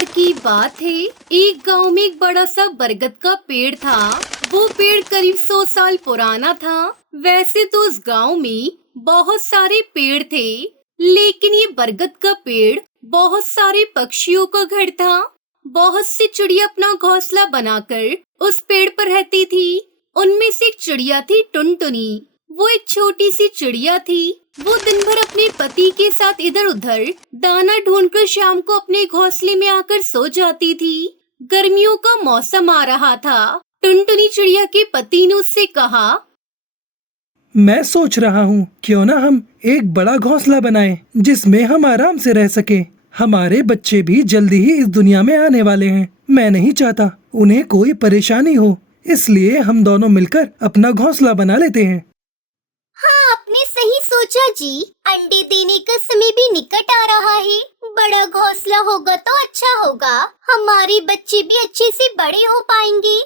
बार की बात है, एक गांव में एक बड़ा सा बरगद का पेड़ था। वो पेड़ करीब 100 साल पुराना था। वैसे तो उस गांव में बहुत सारे पेड़ थे, लेकिन ये बरगद का पेड़ बहुत सारे पक्षियों का घर था। बहुत सी चिड़िया अपना घोंसला बनाकर उस पेड़ पर रहती थी। उनमें से एक चिड़िया थी टुनटुनी। वो एक छोटी सी चिड़िया थी। वो दिन भर अपने पति के साथ इधर उधर दाना ढूंढकर शाम को अपने घोंसले में आकर सो जाती थी। गर्मियों का मौसम आ रहा था। टुनटुनी चिड़िया के पति ने उससे कहा, मैं सोच रहा हूँ क्यों ना हम एक बड़ा घोंसला बनाएं जिसमें हम आराम से रह सके। हमारे बच्चे भी जल्दी ही इस दुनिया में आने वाले हैं। मैं नहीं चाहता उन्हें कोई परेशानी हो, इसलिए हम दोनों मिलकर अपना घोंसला बना लेते हैं। हाँ, आपने सही सोचा जी। अंडे देने का समय भी निकट आ रहा है। बड़ा घोंसला होगा तो अच्छा होगा। हमारे बच्चे भी अच्छे से बड़े हो पाएंगे।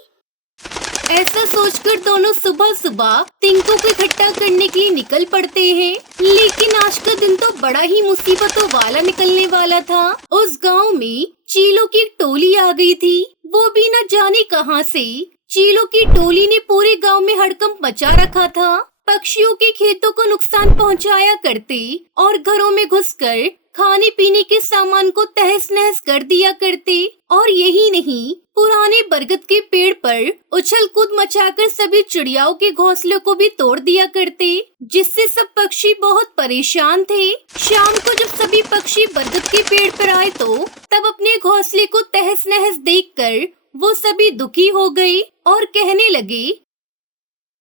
ऐसा सोचकर दोनों सुबह सुबह तिनकों को इकट्ठा करने के लिए निकल पड़ते हैं। लेकिन आज का दिन तो बड़ा ही मुसीबतों वाला निकलने वाला था। उस गांव में चीलों की एक टोली आ गई थी। वो भी न जाने कहां से। चीलों की टोली ने पूरे गांव में हड़कंप मचा रखा था। पक्षियों के खेतों को नुकसान पहुंचाया करते और घरों में घुसकर खाने पीने के सामान को तहस नहस कर दिया करते। और यही नहीं, पुराने बरगद के पेड़ पर उछल कूद मचाकर सभी चिड़ियाओं के घोंसले को भी तोड़ दिया करते, जिससे सब पक्षी बहुत परेशान थे। शाम को जब सभी पक्षी बरगद के पेड़ पर आए तो तब अपने घोंसले को तहस नहस देखकर वो सभी दुखी हो गए और कहने लगे,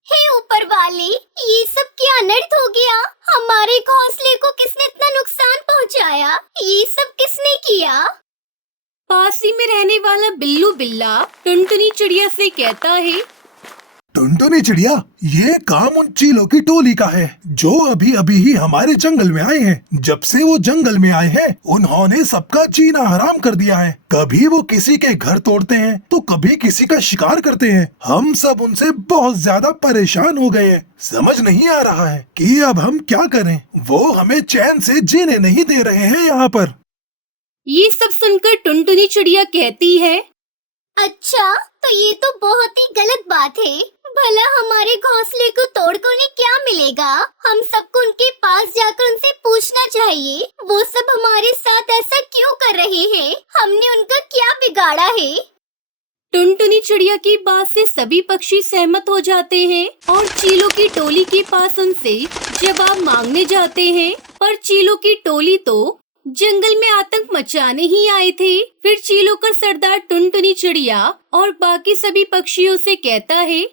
हे ऊपर वाले, ये सब क्या अनर्थ हो गया। हमारे घोंसले को किसने इतना नुकसान पहुंचाया? ये सब किसने किया? पास ही में रहने वाला बिल्लू बिल्ला टुनटुनी चिड़िया से कहता है, टुनटुनी चिड़िया, ये काम उन चीलों की टोली का है जो अभी अभी ही हमारे जंगल में आए हैं। जब से वो जंगल में आए हैं उन्होंने सबका जीना हराम कर दिया है। कभी वो किसी के घर तोड़ते हैं तो कभी किसी का शिकार करते हैं। हम सब उनसे बहुत ज्यादा परेशान हो गए हैं। समझ नहीं आ रहा है कि अब हम क्या करें। वो हमें चैन से जीने नहीं दे रहे हैं यहाँ पर। ये सब सुनकर टुनटुनी चिड़िया कहती है, अच्छा, तो ये तो बहुत ही गलत बात है। भला हमारे घोंसले को तोड़कर उन्हें क्या मिलेगा? हम सबको उनके पास जाकर उनसे पूछना चाहिए, वो सब हमारे साथ ऐसा क्यों कर रहे हैं? हमने उनका क्या बिगाड़ा है? टुनटुनी चिड़िया की बात से सभी पक्षी सहमत हो जाते हैं और चीलों की टोली के पास उनसे जवाब मांगने जाते हैं। पर चीलों की टोली तो जंगल में आतंक मचाने ही आए थे। फिर चीलों का सरदार टुनटुनी चिड़िया और बाकी सभी पक्षियों से कहता है,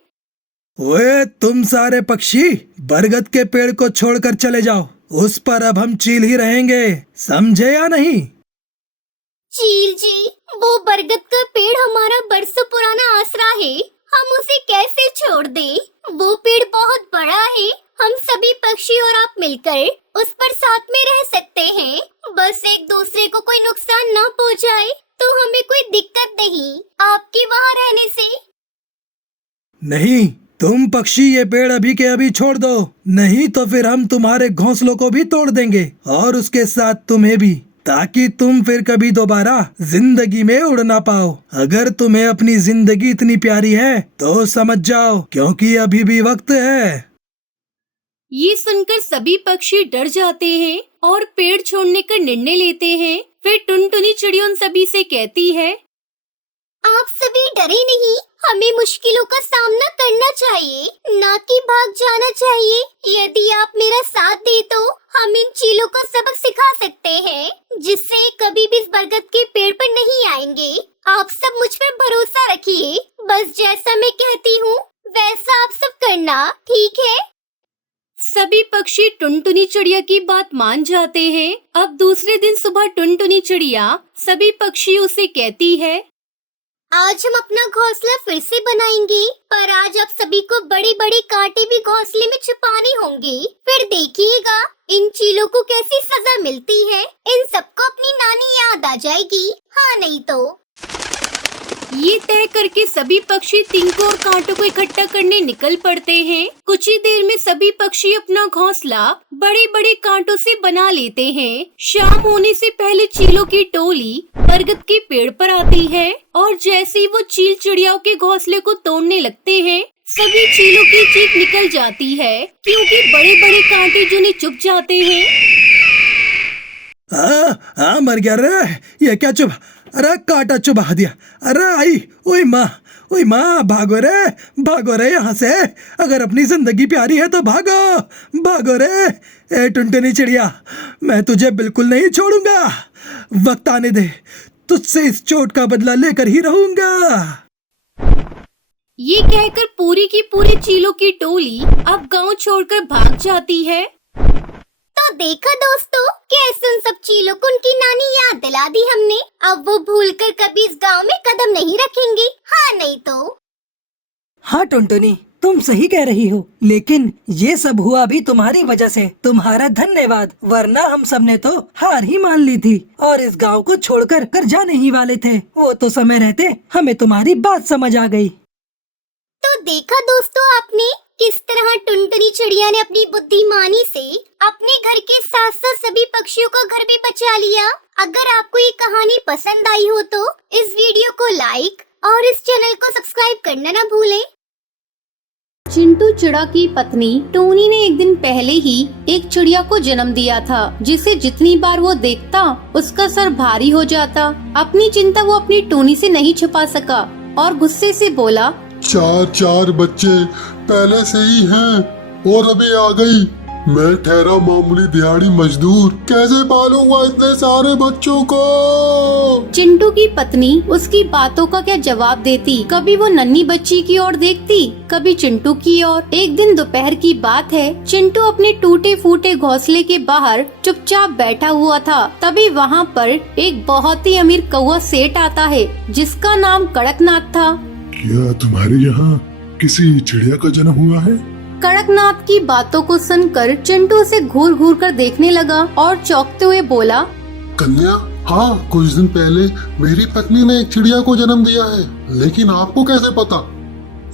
ओए तुम सारे पक्षी, बरगद के पेड़ को छोड़कर चले जाओ। उस पर अब हम चील ही रहेंगे, समझे या नहीं? चील जी, वो बरगद का पेड़ हमारा बरसों पुराना आसरा है। हम उसे कैसे छोड़ दें? वो पेड़ बहुत बड़ा है। हम सभी पक्षी और आप मिलकर उस पर साथ में रह सकते हैं। बस एक दूसरे को कोई नुकसान न पहुंचाए तो हमें कोई दिक्कत नहीं आपके वहाँ रहने से। नहीं, तुम पक्षी ये पेड़ अभी के अभी छोड़ दो, नहीं तो फिर हम तुम्हारे घोंसलों को भी तोड़ देंगे और उसके साथ तुम्हें भी, ताकि तुम फिर कभी दोबारा जिंदगी में उड़ ना पाओ। अगर तुम्हें अपनी जिंदगी इतनी प्यारी है तो समझ जाओ, क्योंकि अभी भी वक्त है। ये सुनकर सभी पक्षी डर जाते हैं और पेड़ छोड़ने का निर्णय लेते हैं। फिर टुनटुनी चिड़िया उन सभी से कहती है, आप सभी डरे नहीं। हमें मुश्किलों का सामना करना चाहिए, ना कि भाग जाना चाहिए। यदि आप मेरा साथ दे तो हम इन चीलों को सबक सिखा सकते हैं, जिससे कभी भी इस बरगद के पेड़ पर नहीं आएंगे। आप सब मुझ पर भरोसा रखिए। बस जैसा मैं कहती हूँ वैसा आप सब करना, ठीक है? सभी पक्षी टुनटुनी चिड़िया की बात मान जाते हैं। अब दूसरे दिन सुबह टुनटुनी चिड़िया सभी पक्षियों से कहती है, आज हम अपना घोंसला फिर से बनाएंगे, पर आज आप सभी को बड़े बड़े कांटे भी घोंसले में छुपाने होंगे। फिर देखिएगा इन चीलों को कैसी सजा मिलती है। इन सबको अपनी नानी याद आ जाएगी। हाँ नहीं तो। ये तय करके सभी पक्षी तिनकों और कांटों को इकट्ठा करने निकल पड़ते हैं। कुछ ही देर में सभी पक्षी अपना घोंसला बड़े बड़े कांटों से बना लेते हैं। शाम होने से पहले चीलों की टोली बरगद के पेड़ पर आती है और जैसे ही वो चील चिड़ियाओं के घोंसले को तोड़ने लगते हैं, सभी चीलों की चीख निकल जाती है क्योंकि बड़े बड़े कांटे जिन्हें चुभ जाते हैं। हाँ मर गया रे, ये क्या चुभ, अरे कांटा चुभा दिया, अरे आई, ओए माँ भागो रे यहाँ से, अगर अपनी जिंदगी प्यारी है तो भागो रे। ए टुनटुनी चिड़िया, मैं तुझे बिल्कुल नहीं छोड़ूंगा, वक्त आने दे, तुझसे इस चोट का बदला लेकर ही रहूंगा। ये कहकर पूरी की पूरी चीलों की टोली अब गांव छोड़कर भाग जाती है। तो देखा दोस्तों, कैसे उन सब चीलों को उनकी नानी याद दिला दी हमने। अब वो भूलकर कभी इस गांव में कदम नहीं रखेंगे। हाँ नहीं तो। हाँ टुनटुनी, तुम सही कह रही हो, लेकिन ये सब हुआ भी तुम्हारी वजह से। तुम्हारा धन्यवाद, वरना हम सब ने तो हार ही मान ली थी और इस गांव को छोड़कर कर जाने ही वाले थे। वो तो समय रहते हमें तुम्हारी बात समझ आ गई। तो देखा दोस्तों आपने किस तरह टुनटुनी चिड़िया ने अपनी बुद्धिमानी से अपने घर के साथ साथ सभी पक्षियों का घर भी बचा लिया। अगर आपको ये कहानी पसंद आई हो तो इस वीडियो को लाइक और इस चैनल को सब्सक्राइब करना न भूलें। चिंटू चिड़ा की पत्नी टोनी ने एक दिन पहले ही एक चिड़िया को जन्म दिया था, जिसे जितनी बार वो देखता उसका सर भारी हो जाता। अपनी चिंता वो अपनी टोनी से नहीं छुपा सका और गुस्से से बोला, चार बच्चे पहले से ही हैं और अभी आ गई। मैं ठहरा मामूली दिहाड़ी मजदूर, कैसे पालूंगा इतने सारे बच्चों को। चिंटू की पत्नी उसकी बातों का क्या जवाब देती। कभी वो नन्ही बच्ची की ओर देखती, कभी चिंटू की ओर। एक दिन दोपहर की बात है, चिंटू अपने टूटे फूटे घोंसले के बाहर चुपचाप बैठा हुआ था। तभी वहाँ पर एक बहुत ही अमीर कौवा सेठ आता है, जिसका नाम कड़कनाथ था। क्या तुम्हारे यहाँ किसी चिड़िया का जन्म हुआ है? कड़कनाथ की बातों को सुनकर चिंटू उसे घूर घूर कर देखने लगा और चौंकते हुए बोला, कन्या, हाँ कुछ दिन पहले मेरी पत्नी ने एक चिड़िया को जन्म दिया है, लेकिन आपको कैसे पता?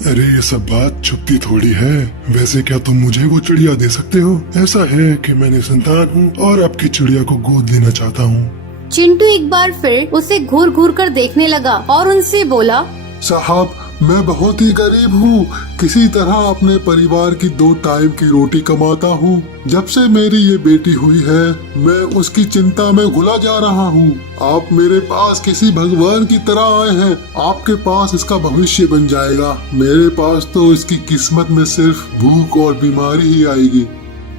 अरे ये सब बात छुपती थोड़ी है। वैसे क्या तुम मुझे वो चिड़िया दे सकते हो? ऐसा है कि मैंने संतान हूँ और आपकी चिड़िया को गोद लेना चाहता हूँ। चिंटू एक बार फिर उसे घूर घूर कर देखने लगा और उनसे बोला, साहब, मैं बहुत ही गरीब हूँ, किसी तरह अपने परिवार की 2 टाइम की रोटी कमाता हूँ। जब से मेरी ये बेटी हुई है, मैं उसकी चिंता में घुला जा रहा हूँ। आप मेरे पास किसी भगवान की तरह आए हैं, आपके पास इसका भविष्य बन जाएगा। मेरे पास तो इसकी किस्मत में सिर्फ भूख और बीमारी ही आएगी।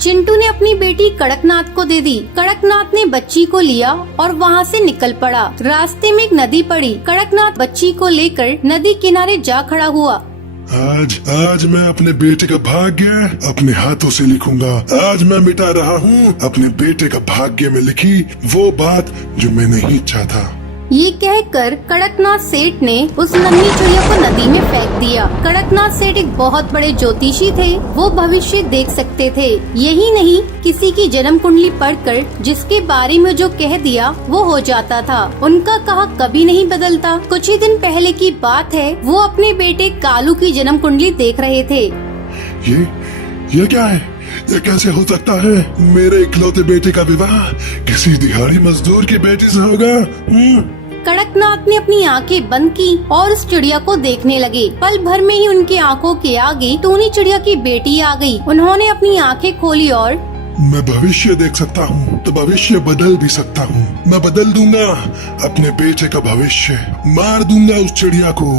चिंटू ने अपनी बेटी कड़कनाथ को दे दी। कड़कनाथ ने बच्ची को लिया और वहाँ से निकल पड़ा। रास्ते में एक नदी पड़ी। कड़कनाथ बच्ची को लेकर नदी किनारे जा खड़ा हुआ। आज मैं अपने बेटे का भाग्य अपने हाथों से लिखूंगा। आज मैं मिटा रहा हूँ अपने बेटे का भाग्य में लिखी वो बात जो मैं नहीं चाहता। ये कहकर कड़कनाथ सेठ ने उस नन्ही चिड़िया को नदी में फेंक दिया। कड़कनाथ सेठ एक बहुत बड़े ज्योतिषी थे, वो भविष्य देख सकते थे। यही नहीं, किसी की जन्म कुंडली पढ़कर जिसके बारे में जो कह दिया वो हो जाता था। उनका कहा कभी नहीं बदलता। कुछ ही दिन पहले की बात है, वो अपने बेटे कालू की जन्म कुंडली देख रहे थे। ये क्या है? ये कैसे हो सकता है? मेरे इकलौते बेटे का विवाह किसी दिहाड़ी मजदूर की बेटी से होगा? कड़कनाथ ने अपनी आंखें बंद की और उस चिड़िया को देखने लगे। पल भर में ही उनकी आंखों के आगे टूनी चिड़िया की बेटी आ गई। उन्होंने अपनी आंखें खोली और मैं भविष्य देख सकता हूँ तो भविष्य बदल भी सकता हूँ। मैं बदल दूंगा अपने बेटे का भविष्य, मार दूंगा उस चिड़िया को।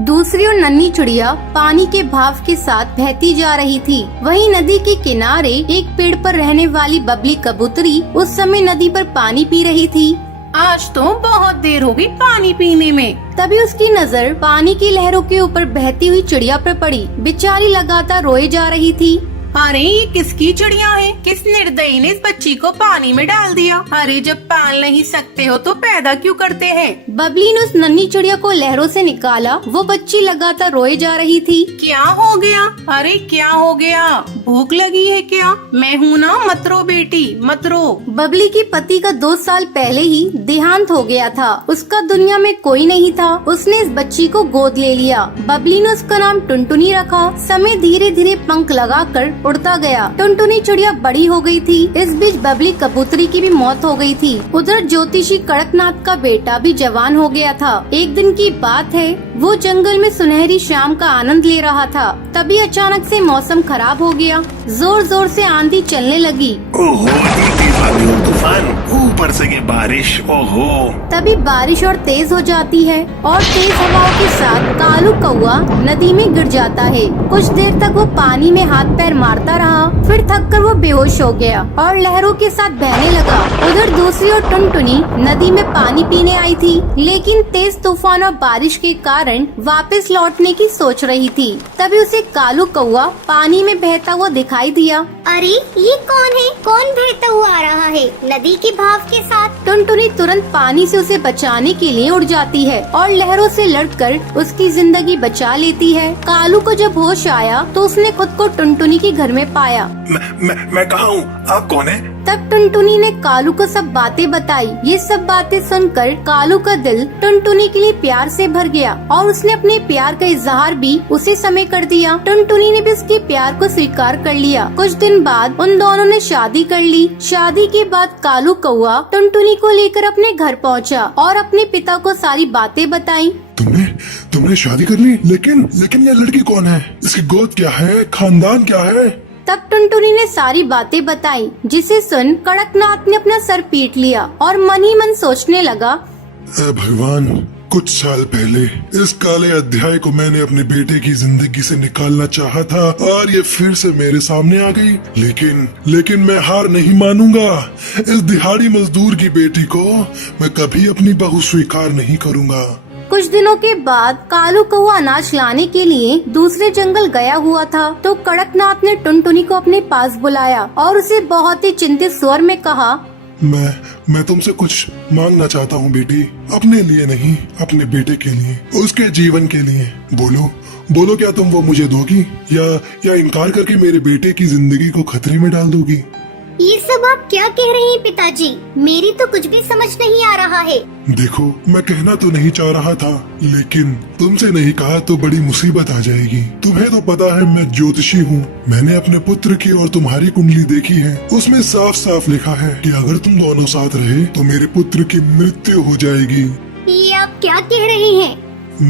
दूसरी ओर नन्ही चिड़िया पानी के भाव के साथ बहती जा रही थी। वहीं नदी के किनारे एक पेड़ पर रहने वाली बबली कबूतरी उस समय नदी पर पानी पी रही थी। आज तो बहुत देर हो गई पानी पीने में। तभी उसकी नजर पानी की लहरों के ऊपर बहती हुई चिड़िया पर पड़ी। बेचारी लगातार रोए जा रही थी। अरे ये किसकी चिड़िया है? किस निर्दयी ने इस बच्ची को पानी में डाल दिया? अरे जब पाल नहीं सकते हो तो पैदा क्यों करते हैं? बबली ने उस नन्ही चिड़िया को लहरों से निकाला। वो बच्ची लगातार रोए जा रही थी। क्या हो गया? अरे क्या हो गया? भूख लगी है क्या? मैं हूँ ना, मत रो बेटी, मत रो। बबली के पति का 2 साल पहले ही देहांत हो गया था। उसका दुनिया में कोई नहीं था। उसने इस बच्ची को गोद ले लिया। बबली ने उसका नाम टुनटुनी रखा। समय धीरे धीरे पंख लगाकर उड़ता गया। टुनटुनी चिड़िया बड़ी हो गई थी। इस बीच बबली कबूतरी की भी मौत हो गई थी। उधर ज्योतिषी कड़कनाथ का बेटा भी जवान हो गया था। एक दिन की बात है, वो जंगल में सुनहरी शाम का आनंद ले रहा था। तभी अचानक से मौसम खराब हो गया। जोर जोर से आंधी चलने लगी। ओहो, इतनी भारी तूफान, ऊपर से ये बारिश, ओहो। तभी बारिश और तेज हो जाती है और तेज हवाओं के साथ कालू कौआ नदी में गिर जाता है। कुछ देर तक वो पानी में हाथ पैर मारता रहा, फिर थककर वो बेहोश हो गया और लहरों के साथ बहने लगा। उधर दूसरी ओर टुनटुनी नदी में पानी पीने आई थी, लेकिन तेज तूफान और बारिश के कारण वापस लौटने की सोच रही थी। तभी उसे कालू कौआ पानी में बहता हुआ दिखाई दिया। अरे ये कौन है? कौन बहता हुआ आ रहा है नदी के भाव के साथ? टुनटुनी तुरंत पानी से उसे बचाने के लिए उड़ जाती है और लहरों से लड़कर उसकी जिंदगी बचा लेती है। कालू को जब होश आया तो उसने खुद को टुनटुनी के घर में पाया। मैं कहाँ हूँ? आप कौन है? तब टुनटुनी ने कालू को सब बातें बताई। ये सब बातें सुनकर कालू का दिल टुनटुनी के लिए प्यार से भर गया और उसने अपने प्यार का इजहार भी उसी समय कर दिया। टुनटुनी ने भी उसके प्यार को स्वीकार कर लिया। कुछ दिन बाद उन दोनों ने शादी कर ली। शादी के बाद कालू कौआ टुनटुनी को लेकर अपने घर पहुंचा और अपने पिता को सारी बातें बताई। तुमने शादी कर ली, लेकिन ये लड़की कौन है? इसकी गोद क्या है? खानदान क्या है? तब टुनटुनी ने सारी बातें बताई, जिसे सुन कड़कनाथ ने अपना सर पीट लिया और मन ही मन सोचने लगा, भगवान, कुछ साल पहले इस काले अध्याय को मैंने अपने बेटे की जिंदगी से निकालना चाहा था और ये फिर से मेरे सामने आ गई। लेकिन मैं हार नहीं मानूंगा। इस दिहाड़ी मजदूर की बेटी को मैं कभी अपनी बहू स्वीकार नहीं करूंगा। कुछ दिनों के बाद कालू कौआ अनाज लाने के लिए दूसरे जंगल गया हुआ था तो कड़कनाथ ने टुनटुनी को अपने पास बुलाया और उसे बहुत ही चिंतित स्वर में कहा, मैं तुमसे कुछ मांगना चाहता हूँ बेटी, अपने लिए नहीं, अपने बेटे के लिए, उसके जीवन के लिए। बोलो क्या तुम वो मुझे दोगी या इनकार करके मेरे बेटे की जिंदगी को खतरे में डाल दोगी? ये सब आप क्या कह रहे हैं पिताजी? मेरी तो कुछ भी समझ नहीं आ रहा है। देखो, मैं कहना तो नहीं चाह रहा था, लेकिन तुमसे नहीं कहा तो बड़ी मुसीबत आ जाएगी। तुम्हें तो पता है मैं ज्योतिषी हूँ। मैंने अपने पुत्र की और तुम्हारी कुंडली देखी है। उसमें साफ साफ लिखा है कि अगर तुम दोनों साथ रहे तो मेरे पुत्र की मृत्यु हो जाएगी। ये आप क्या कह रहे हैं?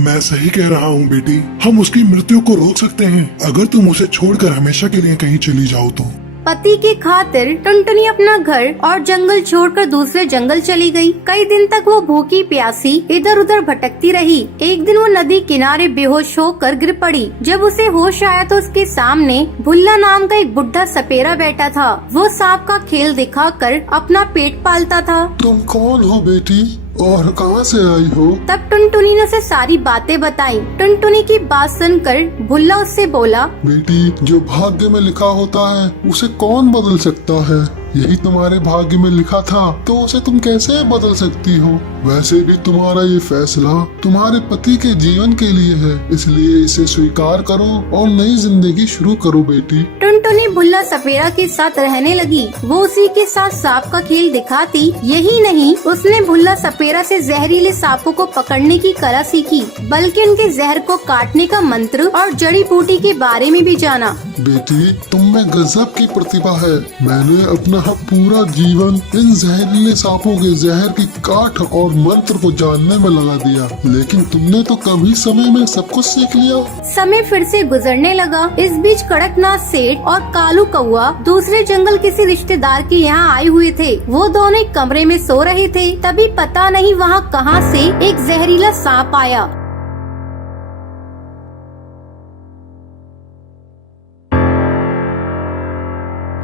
मैं सही कह रहा हूँ बेटी। हम उसकी मृत्यु को रोक सकते हैं अगर तुम उसे छोड़कर हमेशा के लिए कहीं चली जाओ तो। पति की खातिर टुनटुनी अपना घर और जंगल छोड़कर दूसरे जंगल चली गई। कई दिन तक वो भूखी प्यासी इधर उधर भटकती रही। एक दिन वो नदी किनारे बेहोश होकर गिर पड़ी। जब उसे होश आया तो उसके सामने भुल्ला नाम का एक बुढ़ा सपेरा बैठा था। वो सांप का खेल दिखाकर अपना पेट पालता था। तुम कौन हो बेटी और कहाँ से आई हो? तब टुनटुनी ने उसे सारी बातें बताई। टुनटुनी की बात सुनकर भुल्ला उससे बोला, बेटी, जो भाग्य में लिखा होता है उसे कौन बदल सकता है? यही तुम्हारे भाग्य में लिखा था तो उसे तुम कैसे बदल सकती हो? वैसे भी तुम्हारा ये फैसला तुम्हारे पति के जीवन के लिए है, इसलिए इसे स्वीकार करो और नई जिंदगी शुरू करो बेटी। टुनटुनी भुल्ला सपेरा के साथ रहने लगी। वो उसी के साथ सांप का खेल दिखाती। यही नहीं, उसने भुल्ला सपेरा से जहरीले सांपों को पकड़ने की कला सीखी, बल्कि उनके जहर को काटने का मंत्र और जड़ी बूटी के बारे में भी जाना। बेटी, तुम में गजब की प्रतिभा है। मैंने अपना पूरा जीवन इन जहरीले सांपों के जहर की काट और मंत्र को जानने में लगा दिया, लेकिन तुमने तो कम ही समय में सब कुछ सीख लिया। समय फिर से गुजरने लगा। इस बीच कड़कनाथ सेठ और कालू कौआ दूसरे जंगल किसी रिश्तेदार के यहाँ आए हुए थे। वो दोनों एक कमरे में सो रहे थे। तभी पता नहीं वहाँ कहाँ से एक जहरीला सांप आया।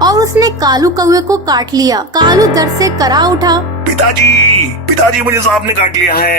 और उसने कालू कौवे को काट लिया। कालू दर्द से करा उठा। पिताजी, मुझे सांप ने काट लिया है।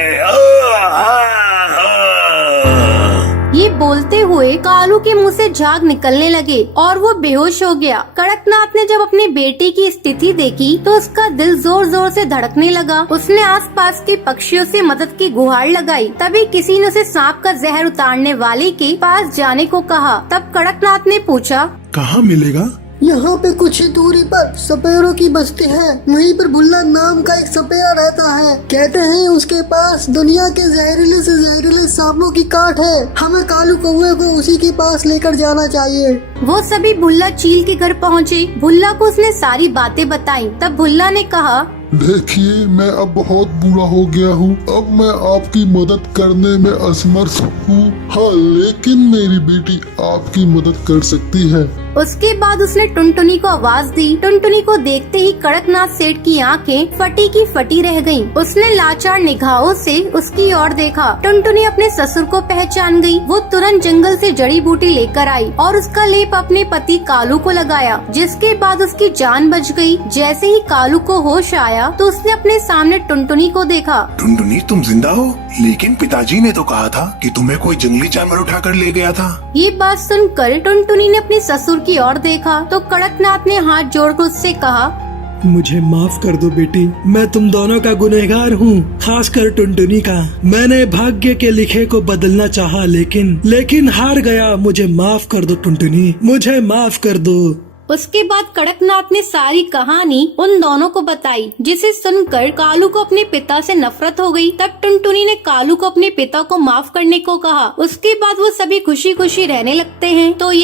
ये बोलते हुए कालू के मुंह से झाग निकलने लगे और वो बेहोश हो गया। कड़कनाथ ने जब अपने बेटे की स्थिति देखी तो उसका दिल जोर जोर से धड़कने लगा। उसने आसपास के पक्षियों से मदद की गुहार लगाई। तभी किसी ने उसे सांप का जहर उतारने वाले के पास जाने को कहा। तब कड़कनाथ ने पूछा, कहाँ मिलेगा? यहाँ पे कुछ ही दूरी पर सपेरों की बस्ती है। वहीं पर भुल्ला नाम का एक सपेरा रहता है। कहते हैं उसके पास दुनिया के जहरीले से जहरीले सांपों की काट है। हमें कालू कौवे को उसी के पास लेकर जाना चाहिए। वो सभी भुल्ला चील के घर पहुँचे। भुल्ला को उसने सारी बातें बताई। तब भुल्ला ने कहा, देखिए, मैं अब बहुत बूढ़ा हो गया हूँ। अब मैं आपकी मदद करने में असमर्थ हूँ। हाँ, लेकिन मेरी बेटी आपकी मदद कर सकती है। उसके बाद उसने टुनटुनी को आवाज दी। टुनटुनी को देखते ही कड़कनाथ सेठ की आंखें फटी की फटी रह गईं। उसने लाचार निगाहों से उसकी ओर देखा। टुनटुनी अपने ससुर को पहचान गई। वो तुरंत जंगल से जड़ी बूटी लेकर आई और उसका लेप अपने पति कालू को लगाया, जिसके बाद उसकी जान बच गई। जैसे ही कालू को होश आया तो उसने अपने सामने टुनटुनी को देखा। टुनटुनी, तुम जिंदा हो? लेकिन पिताजी ने तो कहा था कि तुम्हें कोई जंगली जानवर उठाकर ले गया था। ये बात सुनकर टुनटुनी ने अपने ससुर की ओर देखा तो कड़कनाथ ने हाथ जोड़कर उससे कहा, मुझे माफ कर दो बेटी, मैं तुम दोनों का गुनहगार हूँ, खासकर टुनटुनी का। मैंने भाग्य के लिखे को बदलना चाहा, लेकिन हार गया। मुझे माफ कर दो टुनटुनी, मुझे माफ कर दो। उसके बाद कड़कनाथ ने सारी कहानी उन दोनों को बताई, जिसे सुनकर कालू को अपने पिता से नफरत हो गई। तब टुनटुनी ने कालू को अपने पिता को माफ करने को कहा। उसके बाद वो सभी खुशी खुशी रहने लगते हैं। तो ये